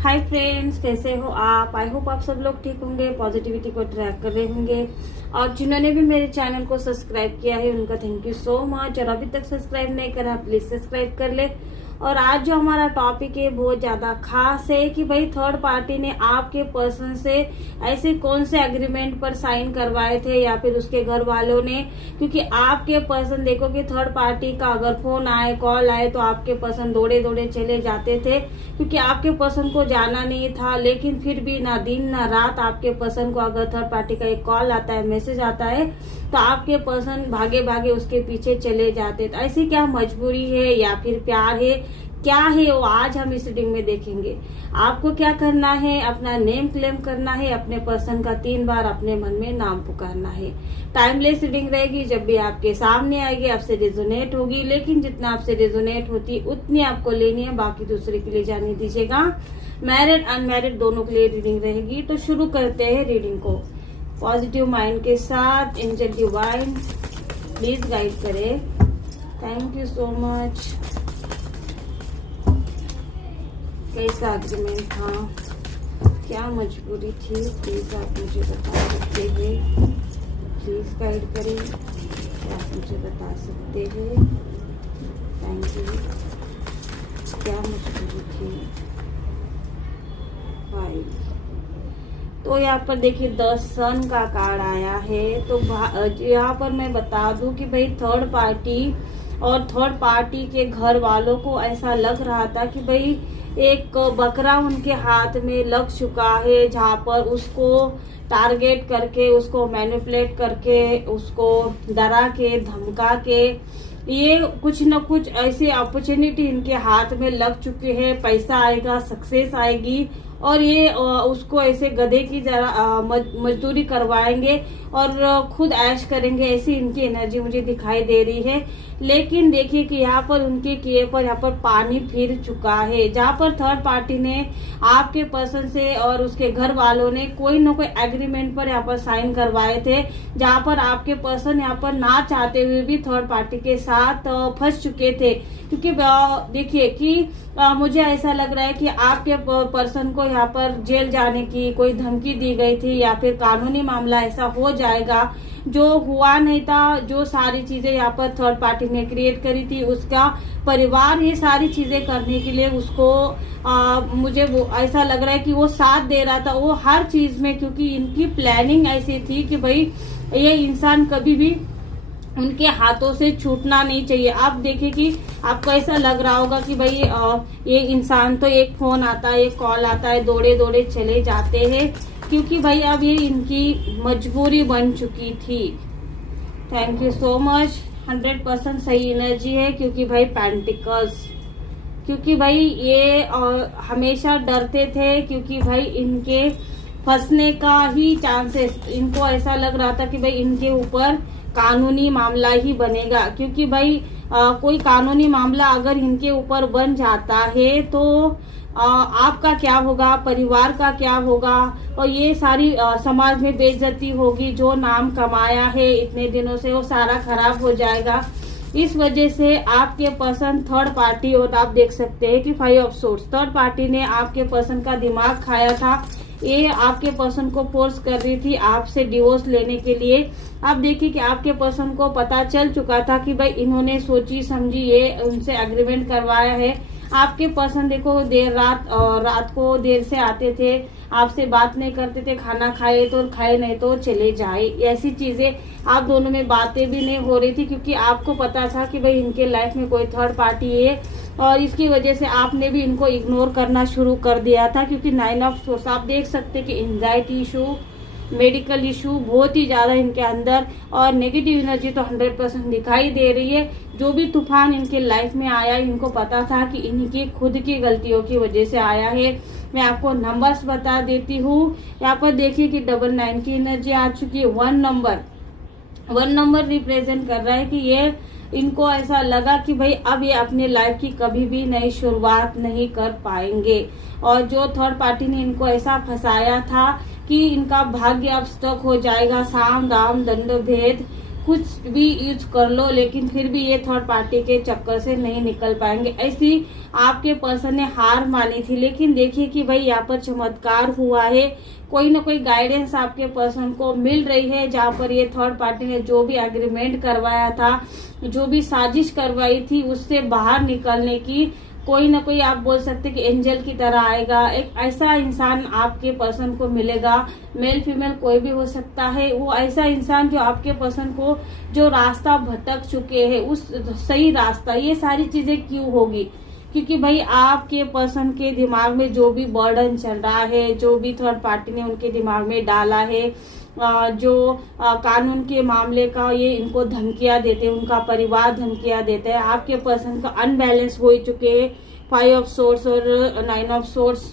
Hi friends, कैसे हो आप? आई होप आप सब लोग ठीक होंगे, पॉजिटिविटी को ट्रैक कर रहे होंगे। और जिन्होंने भी मेरे चैनल को सब्सक्राइब किया है उनका थैंक यू सो मच। और अभी तक सब्सक्राइब नहीं करा प्लीज सब्सक्राइब कर ले। और आज जो हमारा टॉपिक है बहुत ज्यादा खास है कि भाई थर्ड पार्टी ने आपके पर्सन से ऐसे कौन से एग्रीमेंट पर साइन करवाए थे या फिर उसके घर वालों ने। क्योंकि आपके पर्सन देखो कि थर्ड पार्टी का अगर फोन आए कॉल आए तो आपके पर्सन दौड़े दौड़े चले जाते थे, क्योंकि आपके पर्सन को जाना नहीं था। लेकिन फिर भी ना दिन ना रात आपके पर्सन को अगर थर्ड पार्टी का एक कॉल आता है, मैसेज आता है, तो आपके पर्सन भागे भागे उसके पीछे चले जाते। तो ऐसी क्या मजबूरी है या फिर प्यार है, क्या है वो आज हम इस रीडिंग में देखेंगे। आपको क्या करना है, अपना नेम क्लेम करना है, अपने पर्सन का 3 बार अपने मन में नाम पुकारना है। टाइमलेस रीडिंग रहेगी, जब भी आपके सामने आएगी आपसे रेजोनेट होगी, लेकिन जितना आपसे रेजोनेट होती उतनी आपको लेनी है, बाकी दूसरे के लिए जाने दीजिएगा। मैरिड अनमैरिड दोनों के लिए रीडिंग रहेगी। तो शुरू करते हैं रीडिंग को पॉजिटिव माइंड के साथ। एंजल डिवाइन प्लीज गाइड करे। Thank you so much. कैसा एग्रीमेंट था, क्या मजबूरी थी, प्लीज आप मुझे बता सकते हैं। प्लीज गाइड करें, आप मुझे बता सकते हैं। Thank you. क्या मजबूरी थी। तो यहाँ पर देखिए 10 सन का कार्ड आया है। तो यहाँ पर मैं बता दूं कि भाई थर्ड पार्टी और थर्ड पार्टी के घर वालों को ऐसा लग रहा था कि भाई एक बकरा उनके हाथ में लग चुका है, जहाँ पर उसको टारगेट करके, उसको मैनिपुलेट करके, उसको डरा के धमका के ये कुछ न कुछ ऐसी अपॉर्चुनिटी इनके हाथ में लग चुकी है। पैसा आएगा, सक्सेस आएगी और ये उसको ऐसे गधे की जरा मजदूरी करवाएंगे और खुद ऐश करेंगे, ऐसी इनकी एनर्जी मुझे दिखाई दे रही है। लेकिन देखिए कि यहाँ पर उनके किए पर यहाँ पर पानी फिर चुका है, जहाँ पर थर्ड पार्टी ने आपके पर्सन से और उसके घर वालों ने कोई न कोई एग्रीमेंट पर यहाँ पर साइन करवाए थे, जहाँ पर आपके पर्सन यहाँ पर ना चाहते हुए भी थर्ड पार्टी के साथ फंस चुके थे। क्योंकि देखिए कि मुझे ऐसा लग रहा है कि आपके पर्सन को यहाँ पर जेल जाने की कोई धमकी दी गई थी या फिर कानूनी मामला ऐसा हो जाएगा जो हुआ नहीं था। जो सारी चीजें यहाँ पर थर्ड पार्टी ने क्रिएट करी थी, उसका परिवार ये सारी चीजें करने के लिए उसको मुझे वो ऐसा लग रहा है कि वो साथ दे रहा था वो हर चीज में, क्योंकि इनकी प्लानिंग ऐसी थी कि भाई ये इंसान कभी भी उनके हाथों से छूटना नहीं चाहिए। आप देखिए कि आपको ऐसा लग रहा होगा कि भाई ये इंसान तो एक फोन आता है, एक कॉल आता है, दौड़े दौड़े चले जाते हैं, क्योंकि भाई अब ये इनकी मजबूरी बन चुकी थी। Thank you so much. 100% सही एनर्जी है, क्योंकि भाई पेंटिकल्स, क्योंकि भाई ये हमेशा डरते थे, क्योंकि भाई इनके फंसने का ही चांसेस, इनको ऐसा लग रहा था कि भाई इनके ऊपर कानूनी मामला ही बनेगा। क्योंकि भाई कोई कानूनी मामला अगर इनके ऊपर बन जाता है तो आपका क्या होगा, परिवार का क्या होगा, और ये सारी समाज में बेइज्जती होगी। जो नाम कमाया है इतने दिनों से वो सारा खराब हो जाएगा। इस वजह से आपके पर्सन थर्ड पार्टी, और आप देख सकते हैं कि 5 ऑफ सोर्ड्स, थर्ड पार्टी ने आपके पर्सन का दिमाग खाया था। ये आपके पर्सन को फोर्स कर रही थी आपसे डिवोर्स लेने के लिए। आप देखिए कि आपके पर्सन को पता चल चुका था कि भाई इन्होंने सोची समझी ये उनसे एग्रीमेंट करवाया है। आपके पर्सन देखो रात को देर से आते थे, आपसे बात नहीं करते थे, खाना खाए तो खाए नहीं तो चले जाए, ऐसी चीजें आप दोनों में बातें भी नहीं हो रही थी, क्योंकि आपको पता था कि भाई इनके लाइफ में कोई थर्ड पार्टी है। और इसकी वजह से आपने भी इनको इग्नोर करना शुरू कर दिया था, क्योंकि 9 ऑफ सोर्स आप देख सकते हैं कि एंजाइटी इशू, मेडिकल इशू बहुत ही ज्यादा इनके अंदर, और नेगेटिव एनर्जी तो 100% दिखाई दे रही है। जो भी तूफान इनके लाइफ में आया, इनको पता था कि इनकी खुद की गलतियों की वजह से आया है। मैं आपको नंबर्स बता देती हूँ। यहाँ पर देखिए कि 99 की एनर्जी आ चुकी है। 1 नंबर रिप्रेजेंट कर रहा है कि ये इनको ऐसा लगा कि भाई अब ये अपने लाइफ की कभी भी नई शुरुआत नहीं कर पाएंगे। और जो थर्ड पार्टी ने इनको ऐसा फंसाया था कि इनका भाग्य अब स्टक हो जाएगा, साम दाम दंड भेद, कुछ भी यूज कर लो, लेकिन फिर भी ये थर्ड पार्टी के चक्कर से नहीं निकल पाएंगे। ऐसी आपके पर्सन ने हार मानी थी, लेकिन देखिए कि भाई यहाँ पर चमत्कार हुआ है। कोई ना कोई गाइडेंस आपके पर्सन को मिल रही है, जहाँ पर ये थर्ड पार्टी ने जो भी एग्रीमेंट करवाया था, जो भी साजिश करवाई थी, उससे बाहर निकलने की कोई ना कोई आप बोल सकते कि एंजल की तरह आएगा। एक ऐसा इंसान आपके पर्सन को मिलेगा, मेल फीमेल कोई भी हो सकता है। वो ऐसा इंसान जो आपके पर्सन को जो रास्ता भटक चुके हैं उस सही रास्ता, ये सारी चीजें क्यों होगी? क्योंकि भाई आपके पर्सन के दिमाग में जो भी बर्डन चल रहा है, जो भी थर्ड पार्टी ने उनके दिमाग में डाला है, जो कानून के मामले का ये इनको धमकियां देते हैं, उनका परिवार धमकियां देता है। आपके पर्सन का अनबैलेंस हो चुके हैं 5 ऑफ सोर्स और 9 ऑफ सोर्स,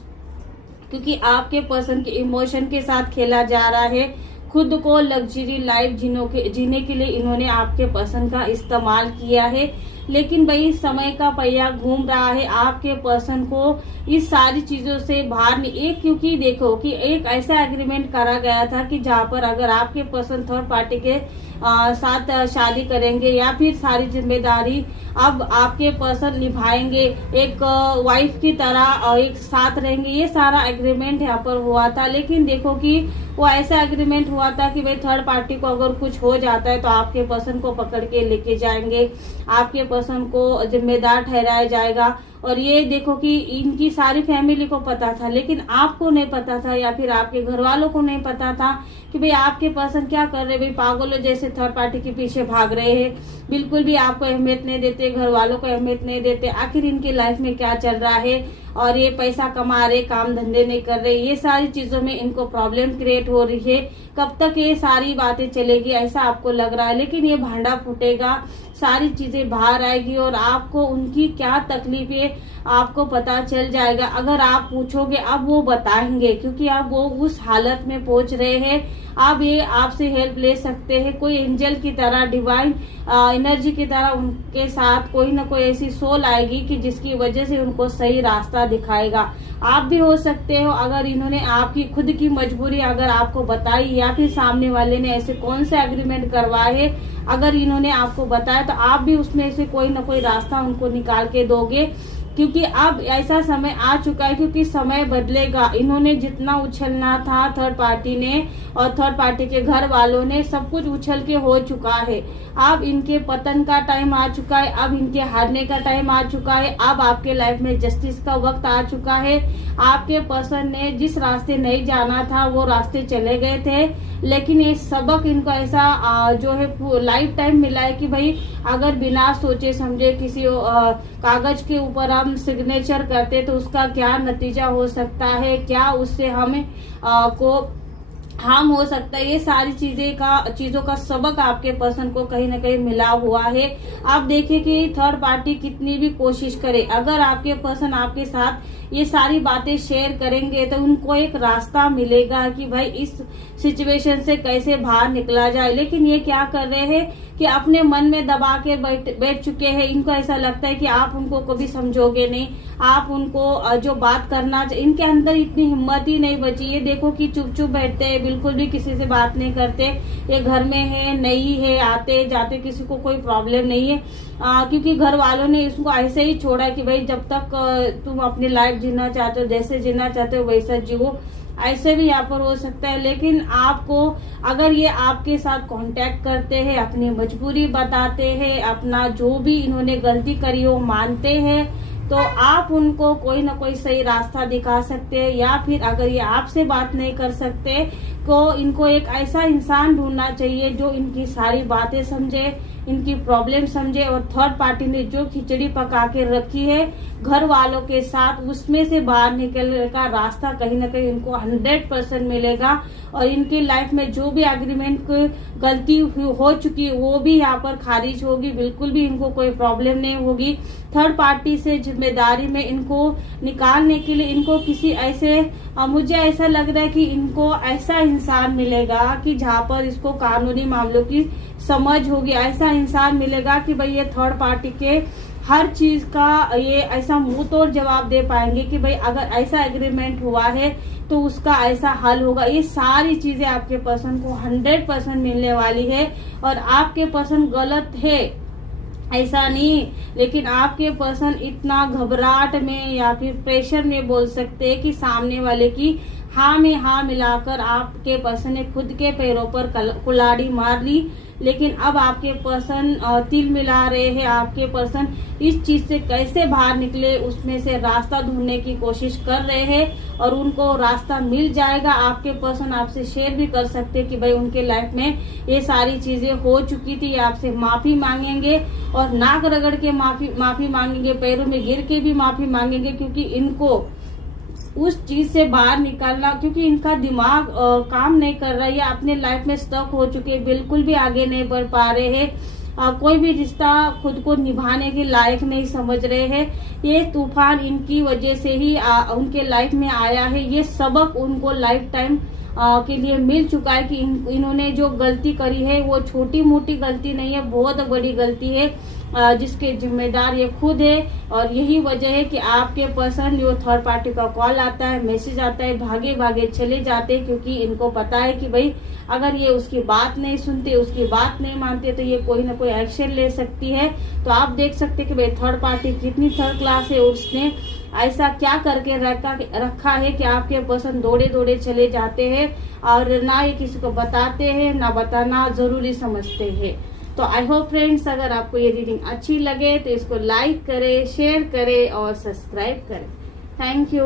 क्योंकि आपके पर्सन के इमोशन के साथ खेला जा रहा है। खुद को लग्जरी लाइफ जीने के लिए इन्होंने आपके पर्सन का इस्तेमाल किया है, लेकिन भाई समय का पहिया घूम रहा है। आपके पर्सन को इस सारी चीजों से बाहर नहीं, क्योंकि देखो कि एक ऐसा एग्रीमेंट करा गया था कि जहाँ पर अगर आपके पर्सन थर्ड पार्टी के साथ शादी करेंगे या फिर सारी जिम्मेदारी अब आपके पर्सन निभाएंगे, एक वाइफ की तरह एक साथ रहेंगे, ये सारा एग्रीमेंट यहाँ पर हुआ था। लेकिन देखो कि वो ऐसा एग्रीमेंट हुआ था कि भाई थर्ड पार्टी को अगर कुछ हो जाता है तो आपके पर्सन को पकड़ के लेके जाएंगे, आपके पर्सन को जिम्मेदार ठहराया जाएगा। और ये देखो कि इनकी सारी फैमिली को पता था, लेकिन आपको नहीं पता था या फिर आपके घर वालों को नहीं पता था कि भाई आपके पर्सन क्या कर रहे हैं। भाई पागलों जैसे थर्ड पार्टी के पीछे भाग रहे हैं, बिल्कुल भी आपको अहमियत नहीं देते, घर वालों को अहमियत नहीं देते। आखिर इनकी लाइफ में क्या चल रहा है, और ये पैसा कमा रहे, काम धंधे नहीं कर रहे, ये सारी चीजों में इनको प्रॉब्लम क्रिएट हो रही है। कब तक ये सारी बातें चलेगी ऐसा आपको लग रहा है, लेकिन ये भांडा फूटेगा, सारी चीजें बाहर आएगी और आपको उनकी क्या तकलीफ है आपको पता चल जाएगा। अगर आप पूछोगे अब वो बताएंगे, क्योंकि अब वो उस हालत में पहुंच रहे हैं। अब ये आपसे हेल्प ले सकते हैं, कोई एंजल की तरह, डिवाइन एनर्जी की तरह उनके साथ कोई ना कोई ऐसी सोल आएगी कि जिसकी वजह से उनको सही रास्ता दिखाएगा। आप भी हो सकते हो, अगर इन्होंने आपकी खुद की मजबूरी अगर आपको बताई या फिर सामने वाले ने ऐसे कौन से एग्रीमेंट करवाए, अगर इन्होंने आपको बताया तो आप भी उसमें से कोई ना कोई रास्ता उनको निकाल के दोगे। क्योंकि अब ऐसा समय आ चुका है, क्योंकि समय बदलेगा। इन्होंने जितना उछलना था थर्ड पार्टी ने और थर्ड पार्टी के घर वालों ने, सब कुछ उछल के हो चुका है। अब इनके पतन का टाइम आ चुका है, अब इनके हारने का टाइम आ चुका है। अब आपके लाइफ में जस्टिस का वक्त आ चुका है। आपके पर्सन ने जिस रास्ते नहीं जाना था वो रास्ते चले गए थे, लेकिन ये सबक इनको ऐसा जो है लाइफ टाइम मिला है कि भाई अगर बिना सोचे समझे किसी कागज के ऊपर हम सिग्नेचर करते तो उसका क्या नतीजा हो सकता है, क्या उससे हमें को हार्म हो सकता है। ये सारी चीजों का सबक आपके पर्सन को कहीं ना कहीं मिला हुआ है। आप देखिए कि थर्ड पार्टी कितनी भी कोशिश करे, अगर आपके पर्सन आपके साथ ये सारी बातें शेयर करेंगे तो उनको एक रास्ता मिलेगा कि भाई इस सिचुएशन से कैसे बाहर निकला जाए। लेकिन ये क्या कर रहे हैं कि अपने मन में दबा के बैठ चुके हैं। इनको ऐसा लगता है कि आप उनको कभी समझोगे नहीं, आप उनको जो बात करना, इनके अंदर इतनी हिम्मत ही नहीं बची। ये देखो कि चुप चुप बैठते हैं, बिल्कुल भी किसी से बात नहीं करते। ये घर में है, नई है, आते जाते किसी को कोई प्रॉब्लम नहीं है, क्योंकि घर वालों ने इसको ऐसे ही छोड़ा कि भाई जब तक तुम अपनी लाइफ जीना चाहते हो, जैसे जीना चाहते हो वैसा जीवो। ऐसे भी यहाँ पर हो सकता है। लेकिन आपको अगर ये आपके साथ कांटेक्ट करते हैं, अपनी मजबूरी बताते हैं, अपना जो भी इन्होंने गलती करी हो मानते हैं, तो आप उनको कोई ना कोई सही रास्ता दिखा सकते हैं। या फिर अगर ये आपसे बात नहीं कर सकते तो इनको एक ऐसा इंसान ढूंढना चाहिए जो इनकी सारी बातें समझे, इनकी प्रॉब्लम समझे। और थर्ड पार्टी ने जो खिचड़ी पका के रखी है घर वालों के साथ, उसमें से बाहर निकलने का रास्ता कहीं ना कहीं इनको 100% मिलेगा। और इनकी लाइफ में जो भी एग्रीमेंट की गलती हो चुकी है वो भी यहाँ पर खारिज होगी, बिल्कुल भी इनको कोई प्रॉब्लम नहीं होगी। थर्ड पार्टी से जिम्मेदारी में इनको निकालने के लिए इनको किसी ऐसे मुझे ऐसा लग रहा है कि इनको ऐसा इंसान मिलेगा कि जहाँ पर इसको कानूनी मामलों की समझ होगी। ऐसा इंसान मिलेगा कि भाई ये थर्ड पार्टी के हर चीज का ये ऐसा मुंह तोड़ जवाब दे पाएंगे कि भाई अगर ऐसा एग्रीमेंट हुआ है तो उसका ऐसा हल होगा। ये सारी चीजें आपके पर्सन को 100% मिलने वाली है। और आपके पर्सन गलत है ऐसा नहीं, लेकिन आपके पर्सन इतना घबराहट में या फिर प्रेशर में बोल सकते हैं कि सामने वाले की हाँ में हाँ मिलाकर आपके पर्सन ने खुद के पैरों पर कुल्हाड़ी मार ली। लेकिन अब आपके पर्सन तिल मिला रहे हैं। आपके पर्सन इस चीज से कैसे बाहर निकले उसमें से रास्ता ढूंढने की कोशिश कर रहे हैं और उनको रास्ता मिल जाएगा। आपके पर्सन आपसे शेयर भी कर सकते हैं कि भाई उनके लाइफ में ये सारी चीजें हो चुकी थी, आपसे माफी मांगेंगे और नाक रगड़ के माफी मांगेंगे, पैरों में गिर के भी माफी मांगेंगे, क्योंकि इनको उस चीज से बाहर निकालना, क्योंकि इनका दिमाग काम नहीं कर रहा है या अपने लाइफ में स्टक हो चुके, बिल्कुल भी आगे नहीं बढ़ पा रहे हैं। कोई भी रिश्ता खुद को निभाने के लायक नहीं समझ रहे हैं। ये तूफान इनकी वजह से ही उनके लाइफ में आया है। ये सबक उनको लाइफ टाइम के लिए मिल चुका है कि इन्होंने जो गलती करी है वो छोटी मोटी गलती नहीं है, बहुत बड़ी गलती है जिसके जिम्मेदार ये खुद है। और यही वजह है कि आपके पर्सन जो थर्ड पार्टी का कॉल आता है, मैसेज आता है, भागे भागे चले जाते हैं, क्योंकि इनको पता है कि भाई अगर ये उसकी बात नहीं सुनते, उसकी बात नहीं मानते तो ये कोई ना कोई एक्शन ले सकती है। तो आप देख सकते हैं कि भाई थर्ड पार्टी कितनी थर्ड क्लास है, उसने ऐसा क्या करके रखा है कि आपके पर्सन दौड़े दौड़े चले जाते हैं और ना ही किसी को बताते हैं, ना बताना जरूरी समझते हैं। तो आई होप फ्रेंड्स, अगर आपको ये रीडिंग अच्छी लगे तो इसको लाइक करें, शेयर करें और सब्सक्राइब करें। Thank you.